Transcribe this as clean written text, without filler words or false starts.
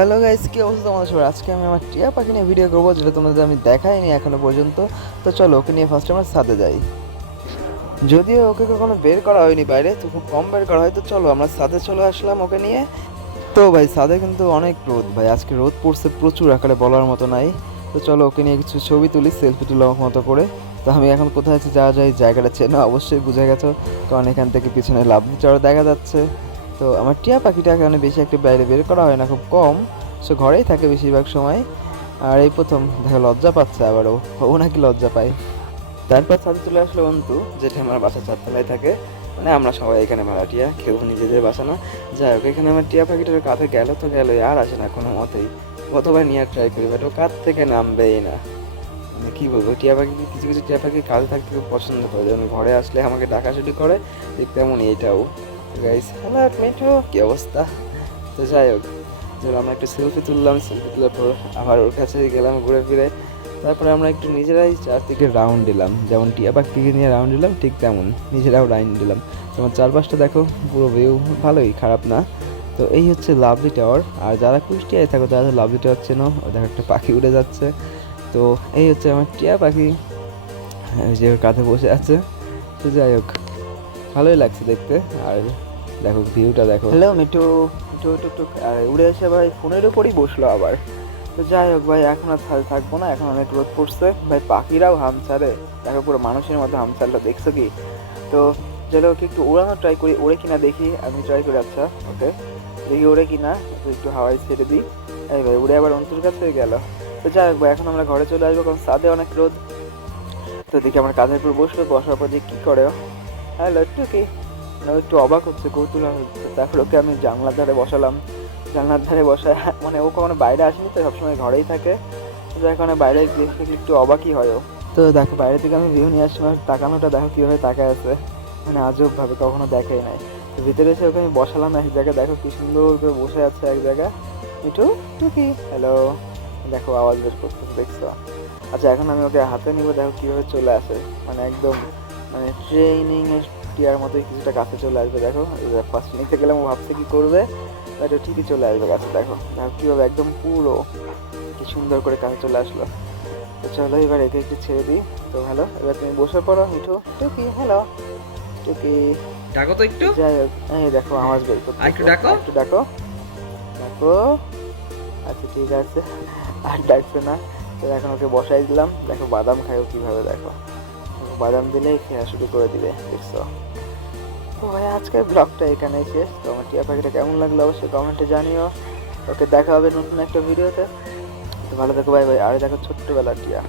Hello guys, কি অবস্থা তোমাদের সবার? আজকে আমি আমার টিয়া পাখি নিয়ে ভিডিও করবো, যেটা তোমাদের আমি দেখাইনি এখনো পর্যন্ত। তো চলো ওকে নিয়ে ফার্স্ট আমরা ছাদে যাই। যদিও ওকে কখনো বের করা হয়নি বাইরে, তো খুব কম বের করা হয়। তো চলো আমরা ছাদে চলে আসলাম ওকে নিয়ে। তো ভাই ছাদে কিন্তু অনেক রোদ ভাই, আজকে রোদ পড়ছে প্রচুর আকারে, বলার মতো নাই। তো চলো ওকে নিয়ে কিছু ছবি তুলি, সেলফি তুলার মতো করে। তো আমি এখন কোথায় আছি, যাওয়া যায় জায়গাটা চেনো অবশ্যই বুঝে গেছো, কারণ এখান থেকে পিছনে লাভলি টাওয়ার দেখা যাচ্ছে। তো আমার টিয়া পাখিটা এখানে বেশি একটা বাইরে বের করা হয় না, খুব কম। সে ঘরেই থাকে বেশিরভাগ সময়। আর এই প্রথম দেখো লজ্জা পাচ্ছে, আবারও ও নাকি লজ্জা পায়। তারপর ছাদে চলে আসলো অন্তু, যেটা আমার বাসার চারতলায় থাকে। মানে আমরা সবাই এখানে ভাড়াটিয়া, কেউ নিজেদের বাসা না। যাই হোক, এখানে আমার টিয়া পাখিটার কাঁধে গেল তো গেল, আর আসে না কোনো মতেই। কতবার নিয়ে ট্রাই করি, বাট ও কাঁধ থেকে নামবেই না। মানে কী বলবো, টিয়া পাখি কিছু কিছু টিয়া পাখি কাঁধে থাকতে খুব পছন্দ করে, যেমন ঘরে আসলে আমাকে ডাকাশুটি করে, ঠিক তেমনই এটাও। গাইস হ্যালো মিঠু, কী অবস্থা? তো যাই হোক, ধরো আমরা একটু সেলফি তুললাম, সেলফি তোলার পর আবার ওর কাছে গেলাম ঘুরে ফিরে। তারপরে আমরা একটু নিজেরাই চারদিকে রাউন্ড দিলাম, যেমন টিয়া পাখিকে নিয়ে রাউন্ড দিলাম ঠিক তেমন নিজেরাও রাউন্ড দিলাম। তোমার চারপাশটা দেখো, পুরো ভিউ ভালোই, খারাপ না। তো এই হচ্ছে লাভলি টাওয়ার। আর যারা কুষ্টিয়ায় থাকো তারা তো লাভলি টাওয়ার চেনো, ওই দেখো একটা পাখি উড়ে যাচ্ছে। তো এই হচ্ছে আমার টিয়া পাখি, যে ওর কাঁধে বসে আছে। তো যাই হোক, ভালোই লাগছে দেখতে। আর দেখো ভিউটা দেখো। হ্যালো মিঠু, মিঠু টুকটুক আর উড়ে এসে ভাই ফোনের উপরই বসলো আবার। তো যাই হোক ভাই, এখন আর ছাদে থাকবো না, এখন অনেক রোদ পড়ছে ভাই, পাখিরাও হাম ছাড়ে। দেখো পুরো মানুষের মতো হাম ছাড়লো, দেখছো কি? তো চলো ওকে একটু উড়ানো ট্রাই করি, ওড়ে কিনা দেখি, আমি ট্রাই করি। আচ্ছা ওকে, দেখি ওড়ে কিনা, একটু হাওয়ায় ছেড়ে দিই। এই ভাই উড়ে আবার অন্তুর কাছে গেল। তো যাই হোক ভাই, এখন আমরা ঘরে চলে আসবো, কারণ ছাদে অনেক রোদ। তো দেখি আমার কাঁধের উপর বসলো, বসার পর দেখি কী করে। হ্যালো একটু কি, ও একটু অবাক হচ্ছে, কৌতূহল হচ্ছে। তারপর ওকে আমি জানলার ধারে বসালাম। জানলার ধারে বসায় মানে ও কখনো বাইরে আসেনি তো, সবসময় ঘরেই থাকে। তো এখন বাইরে দেখলে একটু অবাকই হয় ও। তো দেখো বাইরে থেকে আমি ভিউ নিয়ে আসছি, তাকানোটা দেখো কীভাবে তাকায় আছে, মানে আজব ভাবে, কখনো দেখাই নাই। তো ভিতরে এসে ওকে আমি বসালাম এক জায়গায়, দেখো কি সুন্দর করে বসে আছে এক জায়গায়। মিঠু টুকি হ্যালো, দেখো আওয়াজ বের করতেছে, দেখছো? আচ্ছা এখন আমি ওকে হাতে নিব, দেখো কীভাবে চলে আসে, মানে একদম মানে ট্রেনিং এর টিয়ার মতোই কিছুটা কাছে চলে আসবে। দেখো ফার্স্ট নিতে গেলাম, ও ভাবছে কি করবে, বাট ও ঠিকই চলে আসবে কাছে। দেখো দেখো কীভাবে একদম পুরো কি সুন্দর করে কাছে চলে আসলো। তো চলো এবার একে একটু ছেড়ে দিই। তো হ্যালো, এবার তুমি বসে পড়ো মিঠু টুকি হ্যালো টুকি, ডাকো তো একটু। যাই হোক এই দেখো আওয়াজ বের করতে, একটু ডাকো। একটু ডাকো ডাকো। আচ্ছা ঠিক আছে, আর ডাকছে না। তো এখন ওকে বসাই দিলাম, দেখো বাদাম খায়ও কীভাবে, দেখো বাদাম দিলেই খেয়া শুরু করে দিবে, দেখছো? তো ভাই আজকের ব্লগটা এখানেই শেষ। তো আমার টিয়া পাখিটা কেমন লাগলো অবশ্যই কমেন্টে জানিও। ওকে দেখা হবে নতুন একটা ভিডিওতে। তো ভালো থেকো, বাই বাই। আর দেখো ছোট্টবেলার টিয়া।